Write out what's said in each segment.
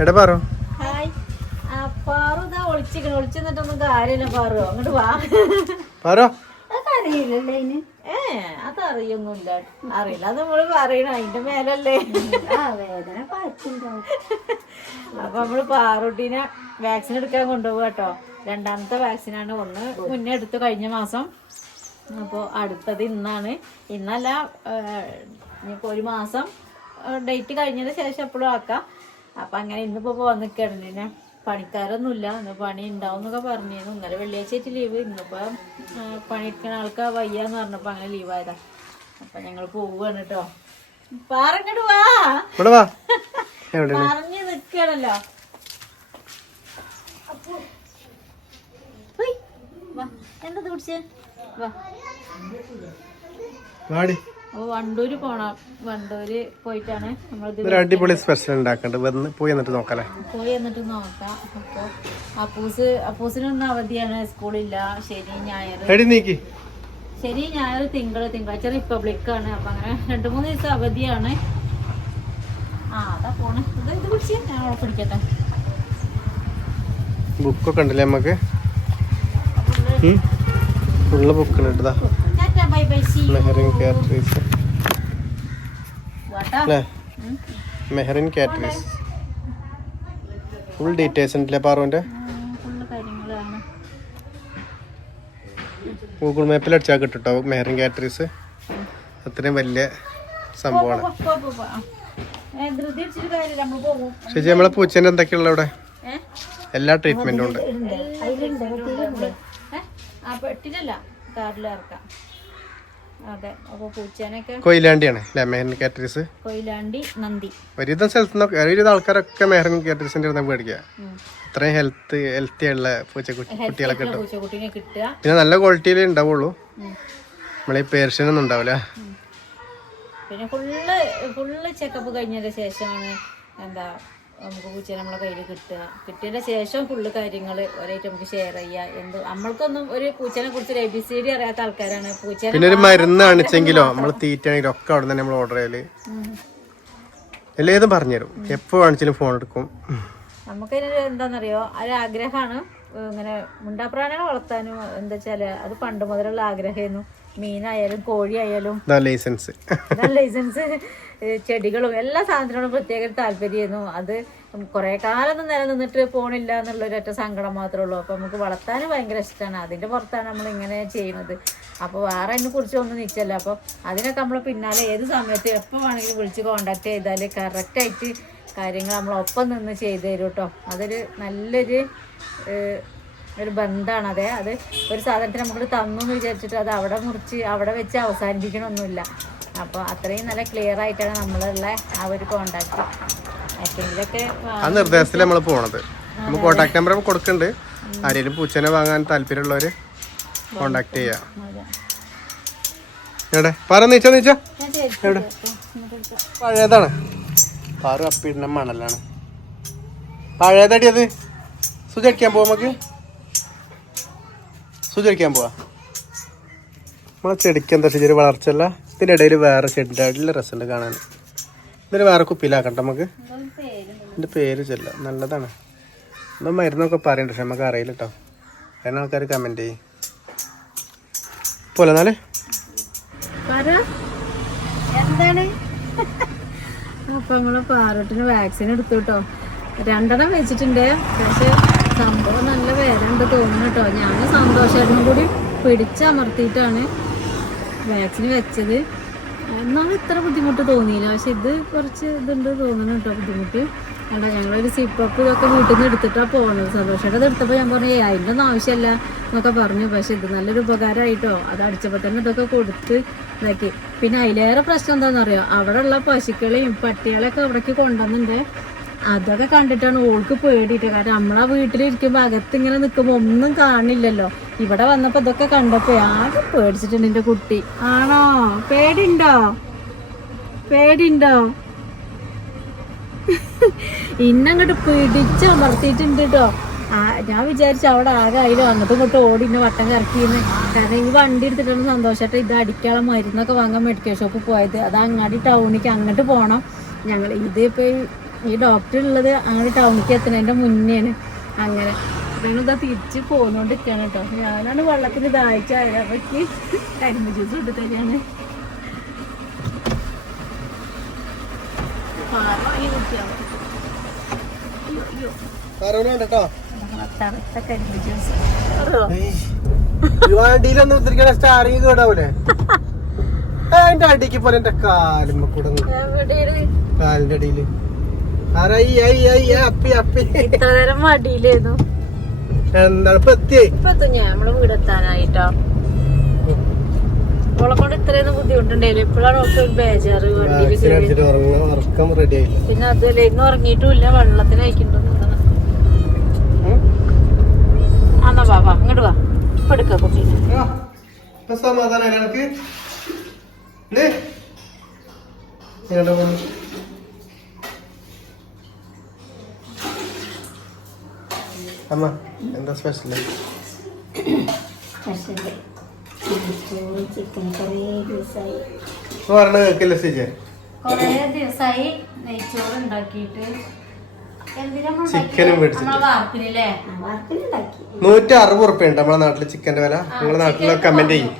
എടാ പാറു ഒളിച്ചിട്ടൊന്നും കാര്യമില്ല പാറു അങ്ങോട്ട് വാ. പാറോ അതറിയില്ലല്ലേ അതിന്? അതറിയൊന്നുമില്ല. അറിയില്ല, അത് നമ്മള് പറയണ അതിന്റെ മേലല്ലേ. വേദന അപ്പൊ നമ്മള് പാറുട്ടീനെ വാക്സിൻ എടുക്കാൻ കൊണ്ടുപോകുക കേട്ടോ. 2ാമത്തെ വാക്സിനാണ്. ഒന്ന് മുന്നേ എടുത്തു കഴിഞ്ഞ മാസം. അപ്പോൾ അടുത്തത് ഇന്നാണ്. ഇന്നല്ല, ഇനിയിപ്പോൾ 1 മാസം ഡേറ്റ് കഴിഞ്ഞതിന് ശേഷം എപ്പോഴും ആക്കാം. അപ്പം അങ്ങനെ ഇന്നിപ്പോൾ പോകാൻ നിൽക്കുകയാണ്. പിന്നെ പണിക്കാരൊന്നുമില്ല, ഇന്ന് പണി ഉണ്ടാവും എന്നൊക്കെ പറഞ്ഞിരുന്നു. ഇന്നലെ വെള്ളിയാഴ്ചയായിട്ട് ലീവ്. ഇന്നിപ്പോൾ പണിയെടുക്കുന്ന ആൾക്കാർ വയ്യാന്ന് പറഞ്ഞപ്പോൾ അങ്ങനെ ലീവായതാ. അപ്പം ഞങ്ങൾ പോവുകയാണ് കേട്ടോ. പറഞ്ഞിട്ട് വാ, പറഞ്ഞു നിൽക്കുകയാണല്ലോ. എന്താ കുടിച്ചേ? വാ, വണ്ടൂര് പോണം. വണ്ടൂര് പോയിട്ടാണ് നമ്മളിത് അടിപൊളി സ്പെഷ്യൽ ഉണ്ടാക്കണ്ട്. പോയി എന്നിട്ട് നോക്കാം. അപ്പൊ അപ്പൂസിനൊന്നും അവധിയാണ്, സ്കൂളില്ല. ശനി ഞായർ തിങ്കളാഴ്ച റിപ്പബ്ലിക് ആണ്. അപ്പൊ അങ്ങനെ 2-3 ദിവസം അവധിയാണ്. അതാ പോണേ. ഇത് കുടിച്ച് ഞാൻ പിടിക്കട്ടെ. ബുക്കൊക്കെ ഉണ്ടല്ലേ നമുക്ക്? ഫുള്ള് ബുക്ക് ഉണ്ട്. മെഹറിൻ കാറ്ററീസ് ഫുൾ ഡീറ്റെയിൽസ് ഉണ്ടല്ലേ പാറുവിന്റെ? ഗൂഗിൾ മാപ്പിൽ അടിച്ചാൽ കിട്ടോ മെഹറിൻ കാറ്ററീസ്. അത്രയും വലിയ സംഭവമാണ്. ശരി, നമ്മളെ പൂച്ചേന്റെ എന്തൊക്കെയുള്ള ഇവിടെ? എല്ലാ ട്രീറ്റ്മെന്റും ഉണ്ട്. കൊയിലാണ്ടിയാണ് അല്ലേ മെഹറിൻ കാറ്ററീസ്? കൊയിലാണ്ടി, നന്ദി. ഒരുവിധം സ്ഥലത്ത് ഒരുവിധ ആൾക്കാരൊക്കെ മെഹറിൻ കാറ്ററീസിന്റെ അടുത്ത് മേടിക്കുക. അത്രയും ഹെൽത്തി ഉള്ള കുട്ടികളെ കിട്ടും. പിന്നെ നല്ല ക്വാളിറ്റിയിലേ ഉണ്ടാവുള്ളൂ. നമ്മളീ പേർഷ്യനൊന്നും ഉണ്ടാവില്ല. പിന്നെ ഫുള്ള് ചെക്കപ്പ് കഴിഞ്ഞതിന് ശേഷമാണ് നമുക്ക് പൂച്ചേനെ നമ്മളെ കയ്യിൽ കിട്ടിയതിന്റെ ശേഷം ഫുള്ള് കാര്യങ്ങൾ ഒരായിട്ട് നമുക്ക് ഷെയർ ചെയ്യുക. നമ്മൾക്കൊന്നും ഒരു പൂച്ചേനെ കുറിച്ച് ABCD അറിയാത്ത ആൾക്കാരാണ്. പൂച്ചേനെ പിന്നെ ഒരു മരുന്ന് കാണിച്ചെങ്കിലോ നമ്മള് തീറ്റാണെങ്കിലോ ഒക്കെ അവിടെ തന്നെ നമ്മൾ ഓർഡർ ചെയ്യല്. എല്ലാതും പറഞ്ഞുതരും. എപ്പോ കാണിച്ചാലും ഫോൺ എടുക്കും. നമുക്കതിന് എന്താണെന്നറിയോ, ഒരാഗ്രഹമാണ് ഇങ്ങനെ മുണ്ടാപ്രാണികളെ വളർത്താനും. എന്താ വെച്ചാല് അത് പണ്ട് മുതലുള്ള ആഗ്രഹമായിരുന്നു. മീനായാലും കോഴിയായാലും ലൈസൻസ് ചെടികളും എല്ലാ സാധനങ്ങളും പ്രത്യേക താല്പര്യമായിരുന്നു. അത് കുറെ കാലമൊന്നും നിലനിന്നിട്ട് പോണില്ല എന്നുള്ളൊരൊറ്റ സങ്കടം മാത്രമേ ഉള്ളൂ. അപ്പൊ നമുക്ക് വളർത്താനും ഭയങ്കര ഇഷ്ടമാണ്. അതിന്റെ പുറത്താണ് നമ്മൾ ഇങ്ങനെ ചെയ്യുന്നത്. അപ്പോൾ വേറെ അതിനെ കുറിച്ച് ഒന്നും നിശ്ചയല്ല. അപ്പോൾ അതിനൊക്കെ നമ്മൾ പിന്നാലെ ഏത് സമയത്ത് എപ്പോൾ വേണമെങ്കിലും വിളിച്ച് കോണ്ടാക്ട് ചെയ്താൽ കറക്റ്റായിട്ട് കാര്യങ്ങൾ നമ്മളൊപ്പം നിന്ന് ചെയ്തു തരും കേട്ടോ. അതൊരു നല്ലൊരു ബന്ധമാണ്. അത് ഒരു സാധനത്തിന് നമുക്ക് തന്നു എന്ന് വിചാരിച്ചിട്ട് അത് അവിടെ മുറിച്ച് അവിടെ വെച്ച് അവസാനിപ്പിക്കണമൊന്നുമില്ല. അപ്പോൾ അത്രയും നല്ല ക്ലിയർ ആയിട്ടാണ് നമ്മളുള്ള ആ ഒരു കോണ്ടാക്ട്. ആർക്കെങ്കിലൊക്കെ ആ നിർദ്ദേശത്തിൽ നമ്മൾ പോണത്. നമ്മൾ കോണ്ടാക്ട് നമ്പർ കൊടുക്കുന്നുണ്ട്. ആരെങ്കിലും പൂച്ചനെ വാങ്ങാൻ താല്പര്യമുള്ളവര് കോണ്ടാക്ട് ചെയ്യാം. പഴയതാണ്. പാറു അപ്പിടുന്ന മണലാണ്. പഴയതടി അത്. സുചരിക്കാൻ പോവാ നമുക്ക്. പോവാ. നമ്മളെ ചെടിക്ക് എന്താ ചെറിയ വളർച്ചല്ല. ഇതിൻ്റെ ഇടയിൽ വേറെ ചെടിൻ്റെ നല്ല രസമുണ്ട് കാണാൻ. ഇതിന് വേറെ കുപ്പിയിലാക്കട്ടെ നമുക്ക്. എൻ്റെ പേര് ചെല്ല നല്ലതാണ്. എന്താ മരുന്നൊക്കെ പറയണ്ട, പക്ഷെ നമുക്ക് അറിയില്ല കേട്ടോ. അതിന് ആൾക്കാർ കമൻറ്റ് ചെയ്യും പോലെ. എന്നാല് എന്താണ് അപ്പൊ നമ്മള് പാറോട്ടിന് വാക്സിൻ എടുത്തു കേട്ടോ. 2 വെച്ചിട്ടുണ്ട്. പക്ഷെ സംഭവം നല്ല വേദന തോന്നുന്നു കേട്ടോ. ഞാൻ സന്തോഷമായിട്ടും കൂടി പിടിച്ചമർത്തിയിട്ടാണ് വാക്സിൻ വെച്ചത്. എന്നാലും ഇത്ര ബുദ്ധിമുട്ട് തോന്നിയില്ല. പക്ഷെ ഇത് കുറച്ച് ഇതുണ്ട് തോന്നുന്നു കേട്ടോ, ബുദ്ധിമുട്ട്. അല്ല, ഞങ്ങളൊരു സിപ്പപ്പ് ഇതൊക്കെ വീട്ടിൽ നിന്ന് എടുത്തിട്ടാണ് പോകുന്നത്. സന്തോഷമായിട്ട് അത് എടുത്തപ്പോൾ ഞാൻ പറഞ്ഞു അതിൻ്റെ ഒന്നും ആവശ്യമില്ല എന്നൊക്കെ പറഞ്ഞു. പക്ഷെ ഇത് നല്ലൊരു ഉപകാരമായിട്ടോ. അത് അടിച്ചപ്പോൾ തന്നെ ഇതൊക്കെ കൊടുത്ത് ഇതാക്കി. പിന്നെ അതിലേറെ പ്രശ്നം എന്താണെന്നറിയോ, അവിടെ ഉള്ള പശുക്കളെയും പട്ടികളെയൊക്കെ അവിടേക്ക് കൊണ്ടുവന്നിട്ടുണ്ട്. അതൊക്കെ കണ്ടിട്ടാണ് ഓൾക്ക് പേടിയിട്ട്. കാരണം നമ്മളാ വീട്ടിലിരിക്കുമ്പോൾ അകത്ത് ഇങ്ങനെ നിൽക്കുമ്പോൾ ഒന്നും കാണില്ലല്ലോ. ഇവിടെ വന്നപ്പോൾ ഇതൊക്കെ കണ്ടപ്പോൾ ആകെ പേടിച്ചിട്ടുണ്ട് എൻ്റെ കുട്ടി. ആണോ? പേടിണ്ടോ? ഇന്നങ്ങോട്ട് പിടിച്ചമർത്തിയിട്ടുണ്ട് കേട്ടോ. ഞാൻ വിചാരിച്ചു അവിടെ ആകെ അതിലും അങ്ങോട്ടും ഇങ്ങോട്ടും ഓടിന്ന് വട്ടം കറക്കിന്ന്. കാരണം ഈ വണ്ടി എടുത്തിട്ടാണ് സന്തോഷമായിട്ട് ഇത് അടിക്കാനുള്ള മരുന്നൊക്കെ വാങ്ങാൻ മെഡിക്കൽ ഷോപ്പിൽ പോയത്. അത് അങ്ങാടി ടൗണിലേക്ക് അങ്ങോട്ട് പോകണം ഞങ്ങൾ. ഇതിപ്പോൾ ഈ ഡോക്ടർ ഉള്ളത് അങ്ങനെ ടൗണിലേക്ക് എത്തുന്നതിന്റെ മുന്നെയാണ്. അങ്ങനെ ഇതാ തിരിച്ച് പോന്നോണ്ടിരിക്കാണ് കേട്ടോ. ഞാനാണ് വെള്ളത്തിന് ദാഹിച്ചായ അവയ്ക്ക് കരിമ്പ് ജ്യൂസ് ഇട്ട് തന്നെയാണ് തണുത്ത കരിമ്പ് ജ്യൂസ്. സ്റ്റാറിങ് കേടാവൂലേ അതിന്റെ അടിക്ക് പോലെ എന്റെ കാലുമ്പോ കൂടെ കാലിന്റെ അടിയില് ഇത്ര നേരം മടിയിലായിരുന്നു. എന്താണ് ഇപ്പൊ എത്തിയേ? ഇപ്പൊ നമ്മള് വീടെത്താനായിട്ടോ. ഓളെ കൊണ്ട് ഇത്രയൊന്നും ബുദ്ധിമുട്ടുണ്ടായില്ല. ഇപ്പോഴാണ് ഓൾക്ക് ഒരു ബേജാറ് വണ്ടിയിൽ. ഉറക്കം റെഡി ആയില്ല. പിന്നെ അതല്ല ഇന്ന് ഉറങ്ങിയിട്ടുമില്ല, വെള്ളത്തിന് അയക്കണ്ടെന്ന്. എന്നാ വാ ഇങ്ങോട്ട് വാ, ഇപ്പൊ എടുക്ക കുട്ടീനെ. സമാധാനം എനിക്ക് അമ്മ എന്താ സ്പെഷ്യല്? ചിക്കൻ കറി ദിവസമായി കേക്കില്ല സിജെ. കൊറേ ദിവസമായി നെയ്ച്ചോറ് ഉണ്ടാക്കിയിട്ട്. ചിക്കനും വാർപ്പില്ലേ 160 ഉറുപ്പ്യ ഉണ്ട് നമ്മളെ നാട്ടില് ചിക്കന്റെ വില. നിങ്ങളെ നാട്ടിലെ കമന്റ് ചെയ്യും.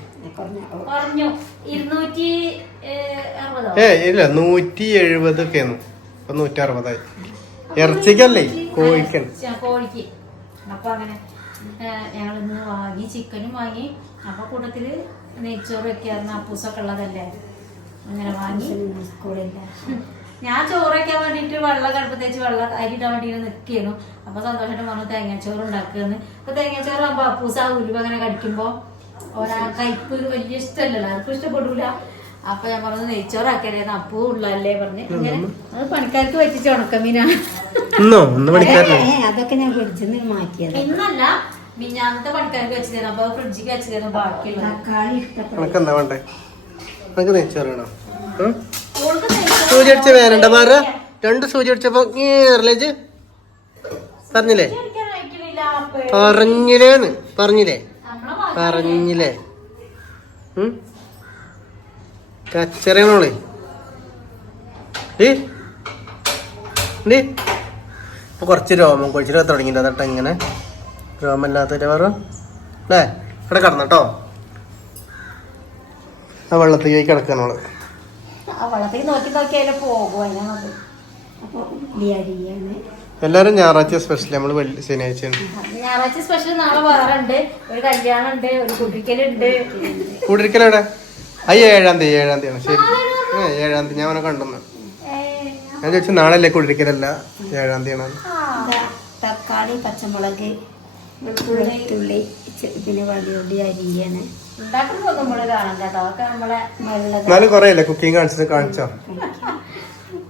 പറഞ്ഞു 260. ഇല്ല 170 ഒക്കെ ആയിരുന്നു, ഇപ്പൊ 160 ആയി. ഇറച്ചിക്കല്ലേ കോഴിക്കൻ. കോഴിക്ക്. അപ്പൊ അങ്ങനെ ഞങ്ങളിന്ന് വാങ്ങി, ചിക്കനും വാങ്ങി. അപ്പൊ കൂട്ടത്തില് നെയ്ച്ചോറ് വെക്കാറുണ്ട്, അപ്പൂസൊക്കെ ഉള്ളതല്ലേ, അങ്ങനെ വാങ്ങി. ഞാൻ ചോറ് വെക്കാൻ വേണ്ടിട്ട് വെള്ളം കടുപ്പത്തേച്ച് വെള്ളം അരി ഇടാൻ വേണ്ടി നിൽക്കുന്നു. അപ്പൊ സന്തോഷമായിട്ട് പറഞ്ഞു തേങ്ങാച്ചോറ് ഉണ്ടാക്കുകയെന്ന്. അപ്പൊ തേങ്ങാച്ചോറ് ആകുമ്പോ അപ്പൂസ ആ ഉലുവ അങ്ങനെ കടിക്കുമ്പോ ഒരാ കയ്പ് വലിയ ഇഷ്ടമല്ലല്ലോ, ആർക്കും ഇഷ്ടപ്പെടൂല. അപ്പൊ ഞാൻ പറഞ്ഞു നെയ്ച്ചോറാക്കിയായിരുന്നു, അപ്പൂ ഉള്ളല്ലേ പറഞ്ഞ്. അങ്ങനെ അത് പണിക്കാർക്ക് വെച്ചിട്ട് ഉണക്കമീനാണ്. അതൊക്കെ ഞാൻ ഫ്രിഡ്ജിൽ നിന്ന് മാറ്റിയത്. ഇന്നല്ല മിഞ്ഞാന്നത്തെ പണിക്കാർക്ക് വെച്ച് തരാം. അപ്പൊ ഫ്രിഡ്ജിൽ വെച്ച് തരാം ബാക്കിയുള്ള. തക്കാളി ഇഷ്ടപ്പെട്ടു. സൂചി അടിച്ച വേനണ്ട മാറ 2 സൂചി അടിച്ചപ്പോ പറഞ്ഞില്ലേ പറഞ്ഞില്ലേ കച്ചറയാണോളെ. ഇപ്പൊ കുറച്ച് രോമം കൊഴിച്ചിട്ട് തുടങ്ങിയിട്ട് അതൊട്ടെ ഇങ്ങനെ രോമല്ലാത്ത വേറെ അല്ലേ. ഇവിടെ കിടന്നട്ടോ, ആ വെള്ളത്തിൽ പോയി കിടക്കാനോള്. വെള്ളത്തിൽ നോക്കി നോക്കിയാലും പോകും. എല്ലാരും ഞായറാഴ്ച സ്പെഷ്യൽ, നമ്മള് ശനിയാഴ്ച. ഞായറാഴ്ച സ്പെഷ്യൽ നാളെ വേറെ ഉണ്ട്. ഒരു കല്യാണം ഉണ്ട്, ഒരു കുടിരിക്കലുണ്ട്. കുടിരിക്കലെവിടെ? 7-ാം തീയതി 7-ാം തീയതി ആണ്. ശരി 7-ാം തീയതി ഞാൻ അവനെ കണ്ടെന്ന്. ഞാൻ ചോദിച്ചു നാളെ കുടിരിക്കലല്ല 7-ാം തീയതി. തക്കാളി, പച്ചമുളക്, വെളുത്തുള്ളി, പിന്നെ വലിയുള്ളി അരിയാണ്. എന്നാലും കൊറേയല്ലേ കുക്കിംഗ് കാണിച്ചോ.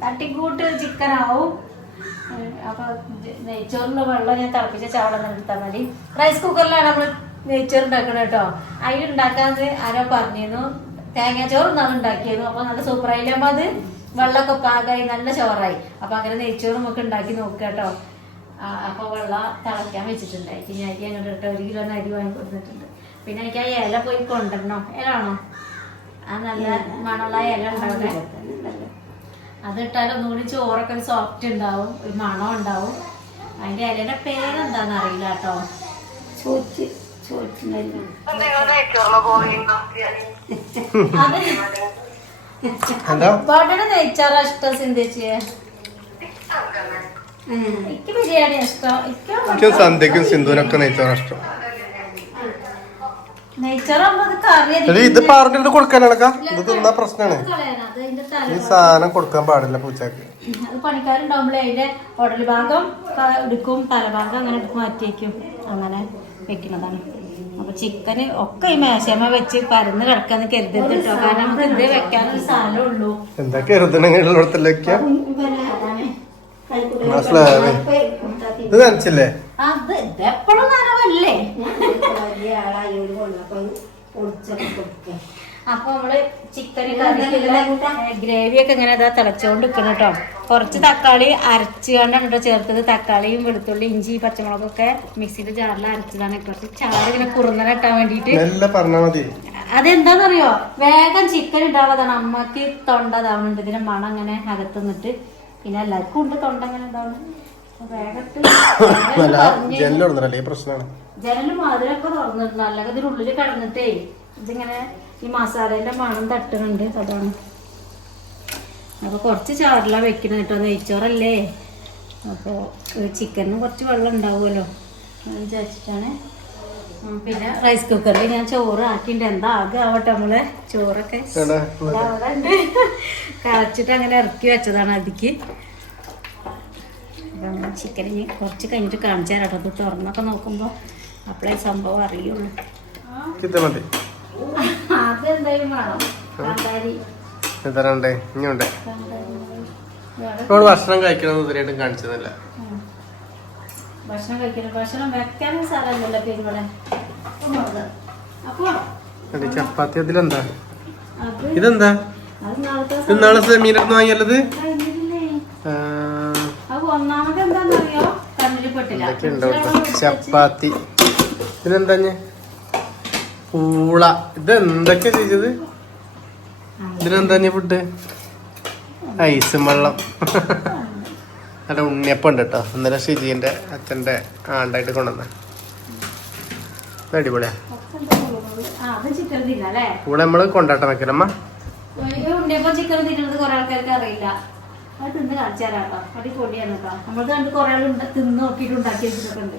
തട്ടിക്കൂട്ട് ചിക്കൻ ആവും. അപ്പൊ നെയ്ച്ചോറിന്റെ വെള്ളം ഞാൻ തിളപ്പിച്ച ചാവളം എടുത്താൽ മതി. റൈസ് കുക്കറിലാണ് നമ്മള് നെയ്ച്ചോറ് ഉണ്ടാക്കണം കേട്ടോ. അതിൽ ഉണ്ടാക്കാന്ന് ആരോ പറഞ്ഞിരുന്നു. തേങ്ങാച്ചോറ് എന്നാണ് ഉണ്ടാക്കിയത്. അപ്പൊ നല്ല സൂപ്പറായില്ലാകുമ്പോ അത് വെള്ളമൊക്കെ പാകമായി നല്ല ചോറായി. അപ്പൊ അങ്ങനെ നെയ്ച്ചോറ് നമുക്ക് ഉണ്ടാക്കി നോക്കുക കേട്ടോ. അപ്പൊ വെള്ളം തിളയ്ക്കാൻ വെച്ചിട്ടുണ്ട്. ഇനി അരി അങ്ങോട്ട് ഇട്ട് 1 കിലോ അരി വാങ്ങി കൊടുത്തിട്ടുണ്ട്. പിന്നെ എനിക്ക് ആ ഇല പോയി കൊണ്ടുവരണോ? ഇലാണോ ആ നല്ല മണമുള്ള ഇല ഉണ്ടാവട്ടെ. അതിട്ടാൽ ഒന്നുകൂടി ചോറൊക്കെ ഒരു സോഫ്റ്റ് ഉണ്ടാവും, ഒരു മണം ഉണ്ടാവും. അതിന്റെ ഇലയുടെ പേരെന്താന്ന് അറിയില്ല കേട്ടോ. ബോട്ടയുടെ നെയ്ച്ചാറാ ഇഷ്ടം സിന്ധിച്ചേ? എനിക്ക് ബിരിയാണി ഇഷ്ടം. സന്ധ്യക്കും സിന്ധുവിനൊക്കെ നെയ്ച്ചോറാ ഇഷ്ടം. ഇത് പറഞ്ഞിട്ട് കൊടുക്കാനൊക്കെ ഇത് തിന്നാ പ്രശ്നമാണ്. ഈ സാധനം കൊടുക്കാൻ പാടില്ല പൂച്ചക്ക്. അത് പണിക്കാരുണ്ടാവുമ്പോഴേ അതിന്റെ ഉടൽ ഭാഗം എടുക്കും, തലഭാഗം അങ്ങനെ മാറ്റി വെക്കും. അങ്ങനെ വെക്കുന്നതാണ്. അപ്പൊ ചിക്കന് ഒക്കെ ഈ മേശമ വെച്ച് പരന്ന് കിടക്കാന്ന് കരുതരുത് കേട്ടോ. കാരണം നമുക്ക് ഇത് വെക്കാനൊരു സ്ഥലമേ ഉള്ളൂ. എന്താ കരുതണ വെക്കാം. ഇത് നനച്ചില്ലേ? അത് ഇതെപ്പോഴും നനവല്ലേ. അപ്പൊ നമ്മള് ചിക്കന് ഗ്രേവി ഒക്കെ ഇങ്ങനെ ഇതാ തിളച്ചോണ്ട് നിൽക്കണം കേട്ടോ. കുറച്ച് തക്കാളി അരച്ചുകൊണ്ടാണ് കേട്ടോ ചേർത്തത്. തക്കാളിയും വെളുത്തുള്ളി ഇഞ്ചി പച്ചമുളകൊക്കെ മിക്സിയുടെ ജാറിൽ അരച്ചതാണ്. കുറച്ച് ചാറ് ഇങ്ങനെ കുറുന്നല ഇട്ടാൻ വേണ്ടിട്ട്. അതെന്താന്നറിയോ, വേഗം ചിക്കൻ ഇടാനുള്ളതാണ്. അമ്മക്ക് തൊണ്ടതാവുന്നുണ്ട് ഇതിന്റെ മണം അങ്ങനെ അകത്ത് നിന്നിട്ട്. പിന്നെ എല്ലാവർക്കും ഉണ്ട് തൊണ്ട അങ്ങനെ ഉണ്ടാവും വേഗത്ത് അല്ല ജനലുണ്ടല്ലേ ഈ പ്രശ്നമാണ്. ജനലും മധുരമൊക്കെ തുറന്നിട്ടുണ്ട് അല്ലെങ്കിൽ ഇതിനുള്ളിൽ കിടന്നിട്ടേ ഇതിങ്ങനെ ഈ മസാലേന്റെ മണം തട്ടുന്നുണ്ട്. അതാണ് അപ്പൊ കുറച്ച് ചാറില വെക്കണം കേട്ടോ, നെയ്ച്ചോറല്ലേ. അപ്പോൾ ചിക്കനും കുറച്ച് വെള്ളം ഉണ്ടാവുമല്ലോ എന്ന് വിചാരിച്ചിട്ടാണ്. പിന്നെ റൈസ് കുക്കറിൽ ഞാൻ ചോറ് ആക്കിണ്ട്. എന്താ ആകെ ആവട്ടെ നമ്മള് ചോറൊക്കെ അവിടെ ഉണ്ട് കളച്ചിട്ട് അങ്ങനെ ഇറക്കി വെച്ചതാണ് അതിക്ക്. അപ്പം ചിക്കൻ ഇനി കുറച്ച് കഴിഞ്ഞിട്ട് കാണിച്ചു തരാം കേട്ടോ. അത് തുറന്നൊക്കെ നോക്കുമ്പോൾ അപ്പോഴേ സംഭവം അറിയുള്ളൂ. അതെന്തായാലും വേണം കാന്താരി. ഭക്ഷണം കഴിക്കണമെന്ന് ഇതുവരെയായിട്ടും കാണിച്ചതല്ല. ഭക്ഷണം കഴിക്കണം, ഭക്ഷണം വെക്കാനും സ്ഥലമല്ലല്ലോ ഇവിടെ. അപ്പൊ ചപ്പാത്തി അതിലെന്താ ഇതെന്താ ഇന്നാളെ സെമീനടുത്ത് വാങ്ങിയല്ലത്? അത് ഒന്നാമത് എന്താന്നറിയോ, കണ്ണിൽ പെട്ടില്ല. ചപ്പാത്തി ഇതിനെന്താ പൂള. ഇതെന്തൊക്കെയാ ചെയ്തത്? ഇതിനെന്താ ഫുഡ്? ഐസും വെള്ളം. നല്ല ഉണ്ണിയപ്പം ഉണ്ട് കേട്ടോ. ഇന്നലെ ഷിജിന്റെ അച്ഛന്റെ ആണ്ടായിട്ട് കൊണ്ടുവന്ന അടിപൊളിയാ. പൂള നമ്മള് കൊണ്ടാട്ടം വെക്കലമ്മ. ഉണ്ണിയപ്പം ചിക്കൻ തിന്നുന്നത് കുറെ ആൾക്കാർക്ക് അറിയില്ല. അത് തിന്ന് കാണിച്ചു തരാം കേട്ടോ. അടിപൊളിയാണ് കേട്ടോ. നമ്മൾ കണ്ട് കുറെ ആൾ തിന്ന് നോക്കിയിട്ട് ഉണ്ടാക്കി വെച്ചിട്ടൊക്കെ ഉണ്ട്.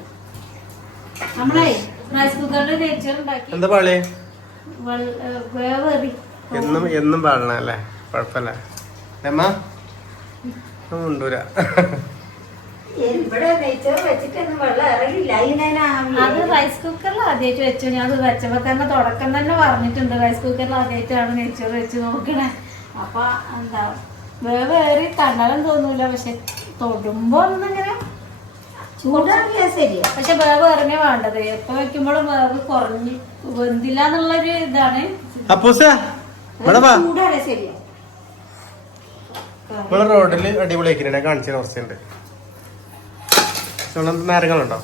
നമ്മളെ റൈസ് കുക്കറിൽ നെയ്ച്ചോറുണ്ടാക്കി. എന്താ പാളി? വേവേറി എന്നും പാടണം അല്ലേ? കുഴപ്പമില്ല. ഉണ്ടൂര അത് റൈസ് കുക്കറിൽ ആദ്യമായിട്ട് വെച്ചു. ഞാൻ അത് വെച്ചപ്പോ തന്നെ തുടക്കം തന്നെ പറഞ്ഞിട്ടുണ്ട്, റൈസ് കുക്കറിൽ ആദ്യമായിട്ടാണ് നെയ്ച്ചോറ് വെച്ച് നോക്കണേ. അപ്പൊ എന്താ വേവേറി കണ്ടാലും തോന്നൂല, പക്ഷെ തൊടുമ്പോ ഒന്നിങ്ങനെ ചൂടാറിയാ ശരിയാ. പക്ഷെ വേവ് ഇറങ്ങിയ വേണ്ടത്. എപ്പോ വെക്കുമ്പോഴും വേവ് കുറഞ്ഞ് വെന്തില്ല എന്നുള്ളൊരു ഇതാണ്. ചൂടാറിയാ ശരിയാ. നമ്മളെ റോഡില് അടിപൊളിയാക്കി കാണിച്ച കുറച്ചുണ്ട്. നാരങ്ങളുണ്ടോ?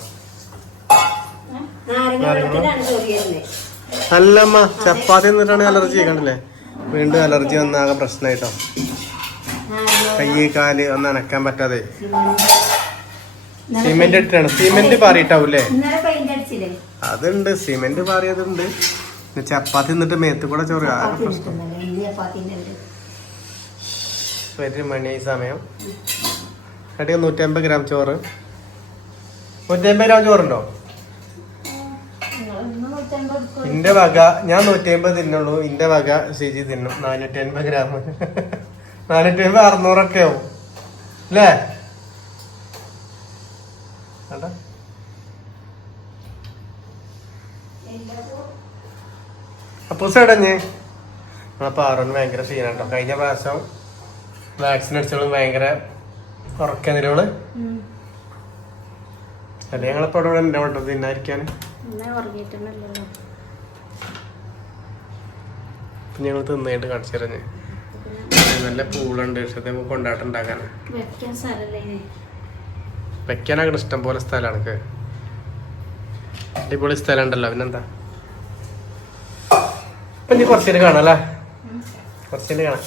അല്ലമ്മ ചപ്പാത്തി എന്നിട്ടാണ് അലർജി കണ്ടില്ലേ? വീണ്ടും അലർജി വന്നാകെ പ്രശ്നമായിട്ടോ. കൈ കാല് ഒന്ന് അനക്കാൻ പറ്റാതെ സിമെന്റ് ഇട്ടിട്ടാണ്. സിമെന്റ് പാറിയിട്ടാവൂല്ലേ? അതുണ്ട്, സിമെന്റ് പാറിയതുണ്ട്. ചപ്പാത്തി എന്നിട്ട് മേത്ത് കൂടെ ചോറ് ആകെ പ്രശ്നം. 1 മണി സമയം. 150 ഗ്രാം ചോറ്. 150 ഗ്രാം ചോറുണ്ടോ? ഇന്റെ വക ഞാൻ 150 തിന്നുള്ളൂ. ഇന്റെ വക ഷിജി തിന്നും 450 ഗ്രാം. 450 600 ആവും അല്ലേ? അപ്പൊ സടഞ്ഞ് നമ്മളെ പാറോന് ഭയങ്കര ക്ഷീണട്ടോ. കഴിഞ്ഞ പ്രാവശ്യം വാക്സിൻ അടിച്ചോളും ഭയങ്കര ഉറക്കനിരോള്. അല്ലെ ഞങ്ങളിപ്പോ ഇവിടെ ഉണ്ടാവട്ടോ തിന്നായിരിക്കാൻ. ഞങ്ങൾ തിന്നായിട്ട് കാണിച്ചു തരഞ്ഞ്. നല്ല പൂളുണ്ട്. പക്ഷെ നമുക്ക് കൊണ്ടാട്ടം ഉണ്ടാക്കാനാ. വെക്കാനാകണം ഇഷ്ടം പോലെ സ്ഥലമാണ് എനിക്ക്. അടിപൊളി സ്ഥലം ഉണ്ടല്ലോ. പിന്നെന്താ ഇപ്പൊ നീ കുറച്ചേര് കാണാം അല്ലേ? കുറച്ചേര് കാണാം.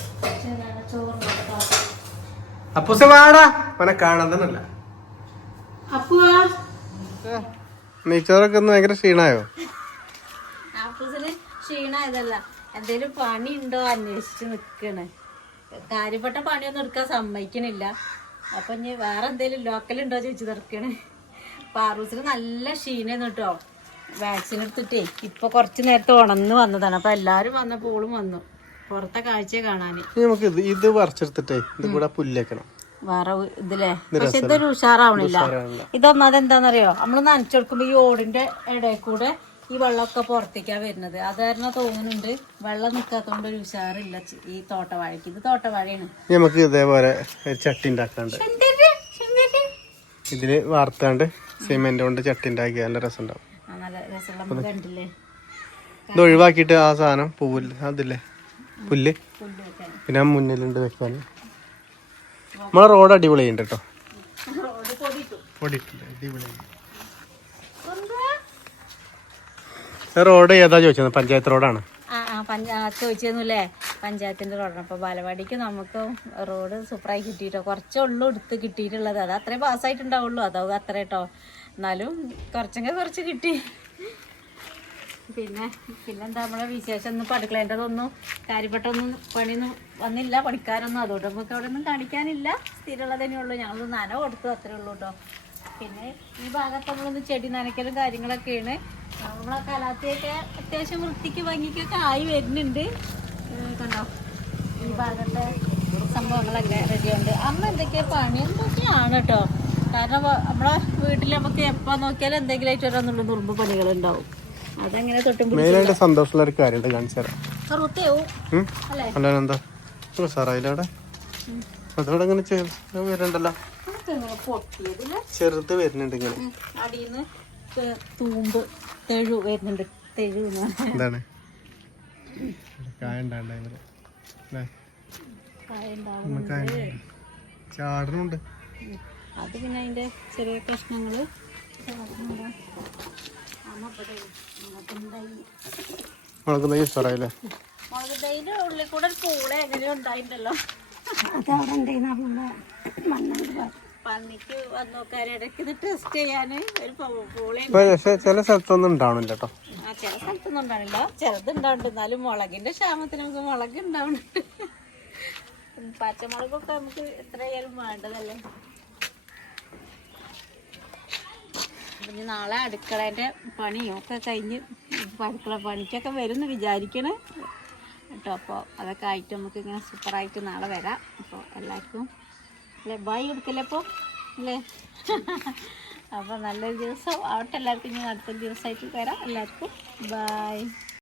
അപ്പൂസ വാടാ അവനെ കാണാൻ തന്നെയല്ല. നെയ്ച്ചോറൊക്കെ ഒന്ന് ഭയങ്കര ക്ഷീണായോ? ക്ഷീണായതല്ല, എന്തേലും പണി ഉണ്ടോ അന്വേഷിച്ച് നിക്കണ്. കാര്യപ്പെട്ട പണിയൊന്നും എടുക്കാൻ സമ്മതിക്കണില്ല. അപ്പൊ ഇനി വേറെ എന്തേലും ലോക്കലുണ്ടോ ചോദിച്ചു തീർക്കണ്. പാറൂസിന് നല്ല ക്ഷീണായിരുന്നു കേട്ടോ. വാക്സിൻ എടുത്തിട്ടേ ഇപ്പൊ കുറച്ച് നേരത്തെ ഉണന്ന് വന്നതാണ്. അപ്പൊ എല്ലാരും വന്നപ്പോ ഓളും വന്നു പുറത്തെ കാഴ്ച കാണാന്. നമുക്ക് ഇത് വറച്ചെടുത്തിട്ടേ ഇത് കൂടെ പുല്ലേക്കണം വേറെ ഇതില്ലേ. പക്ഷെ ഇതൊരു ഉഷാറാവണില്ല. ഇതൊന്നത് എന്താന്നറിയോ, നമ്മള് നനച്ചെടുക്കുമ്പോ ഈ ഓടിന്റെ ഇടയിൽ കൂടെ ഈ വെള്ളമൊക്കെ പുറത്തേക്കാ വരുന്നത്. അത് കാരണം തോന്നുന്നുണ്ട് വെള്ളം നിക്കാത്തോണ്ട് ഒരു ഉഷാറില്ല ഈ തോട്ടവാഴക്ക്. ഇത് തോട്ടവാഴയാണ്. നമുക്ക് ഇതേപോലെ ചട്ടി ഉണ്ടാക്കാണ്ട് ഇതില് വാർത്താണ്ട് സിമെന്റ് കൊണ്ട് ചട്ടി ഉണ്ടാക്കി നല്ല രസം ഉണ്ടാവും. നല്ല രസമുള്ള കണ്ടില്ലേ. ഇത് ഒഴിവാക്കിയിട്ട് ആ സാധനം പൂവില്ല അതില്ലേ പുല്ല് പിന്നെ മുന്നിലുണ്ട് വെക്കാൻ. നമ്മളെ റോഡ് അടിപൊളിയുണ്ട് കേട്ടോ. റോഡ് ഏതാ ചോദിച്ചത്? പഞ്ചായത്ത് റോഡാണ്. ചോദിച്ചല്ലേ. പഞ്ചായത്തിൻ്റെ റോഡാണ്. അപ്പോൾ ബാലവാടിക്ക് നമുക്ക് റോഡ് സൂപ്പറായി കിട്ടിയിട്ടോ. കുറച്ചേ ഉള്ളൂ എടുത്ത് കിട്ടിയിട്ടുള്ളത്. അത് അത്രയും പാസ്സായിട്ടുണ്ടാവുള്ളൂ. അതോ അത്ര കേട്ടോ. എന്നാലും കുറച്ചെങ്കിൽ കുറച്ച് കിട്ടി. പിന്നെന്താ നമ്മളെ വിശേഷം ഒന്നും അടുക്കളേണ്ടതൊന്നും കാര്യപ്പെട്ടൊന്നും പണിയൊന്നും വന്നില്ല, പണിക്കാരൊന്നും. അതുകൊണ്ട് നമുക്ക് അവിടെ ഒന്നും കാണിക്കാനില്ല. സ്ഥിരമുള്ളത് തന്നെ ഉള്ളൂ. ഞങ്ങൾ നന കൊടുത്തു, അത്രേ ഉള്ളൂ കേട്ടോ. പിന്നെ ഈ ഭാഗത്ത് നമ്മളൊന്ന് ചെടി നനയ്ക്കലും കാര്യങ്ങളൊക്കെയാണ്. നമ്മളെ കലാത്തിയൊക്കെ അത്യാവശ്യം വൃത്തിക്ക് ഭംഗിക്കൊക്കെ ആയി വരുന്നുണ്ട്. കണ്ടോ ഈ ഭാഗത്തെ സംഭവങ്ങളൊക്കെ റെഡിയുണ്ട്. അന്ന് എന്തൊക്കെയാ പണി എന്തൊക്കെയാണ് കേട്ടോ. കാരണം നമ്മളെ വീട്ടിൽ നമുക്ക് എപ്പോൾ നോക്കിയാലും എന്തെങ്കിലുമായിട്ട് ഓരോന്നുള്ള നുറുമ്പ് പണികളുണ്ടാവും. അതങ്ങനെ തൊട്ടും മെയിനായിട്ട് സന്തോഷമുള്ള ഒരു കാര്യമുണ്ട് കാണിച്ചു തരാം. അല്ലേ സാറായില്ലേ അതോടെ ഇങ്ങനെ വരുന്നുണ്ടല്ലോ, ചെറുത് വരുന്നുണ്ട് ഇങ്ങനെ. അടിയിന്ന് തൂമ്പ് തെഴു വരുന്നുണ്ട്. തെഴു എന്താണ് കായ ഉണ്ടാവുന്നുണ്ട്, ചാടനുണ്ട്. അത് പിന്നെ അതിന്റെ ചെറിയ കഷ്ണങ്ങള് മുളക് തൈ സാറായില്ലേ. മുളക് തൈന്റെ ഉള്ളിൽ കൂടെ ഒരു പൂള എങ്ങനെയോ ഉണ്ടായിട്ടുണ്ടല്ലോ. പന്നിക്ക് വന്ന് നോക്കാൻ ഇടയ്ക്ക് ഇത് ടെസ്റ്റ് ചെയ്യാന് ഒരു പൂള. പക്ഷെ ചില സ്ഥലത്തൊന്നും ഉണ്ടാവണില്ല കേട്ടോ. ചില സ്ഥലത്തൊന്നും ഉണ്ടാവില്ല, ചിലത് ഉണ്ടാവുന്നുണ്ട്. എന്നാലും മുളകിന്റെ ക്ഷാമത്തിന് നമുക്ക് മുളക് ഉണ്ടാവുന്നുണ്ട്. പച്ചമുളകൊക്കെ നമുക്ക് എത്രയായാലും വേണ്ടതല്ലേ. പിന്നെ നാളെ അടുക്കളേൻ്റെ പണിയൊക്കെ കഴിഞ്ഞ് അടുക്കള പണിക്കൊക്കെ വരുമെന്ന് വിചാരിക്കണേ കേട്ടോ. അപ്പോൾ അതൊക്കെ ആയിട്ട് നമുക്ക് ഇങ്ങനെ സൂപ്പറായിട്ട് നാളെ വരാം. അപ്പോൾ എല്ലാവർക്കും അല്ലേ ബായ് കൊടുക്കല്ലേ അപ്പോൾ അല്ലേ. അപ്പോൾ നല്ലൊരു ദിവസം ആവട്ടെ എല്ലാവർക്കും. ഞാൻ അടുത്ത ദിവസമായിട്ട് വരാം. എല്ലാവർക്കും ബായ്.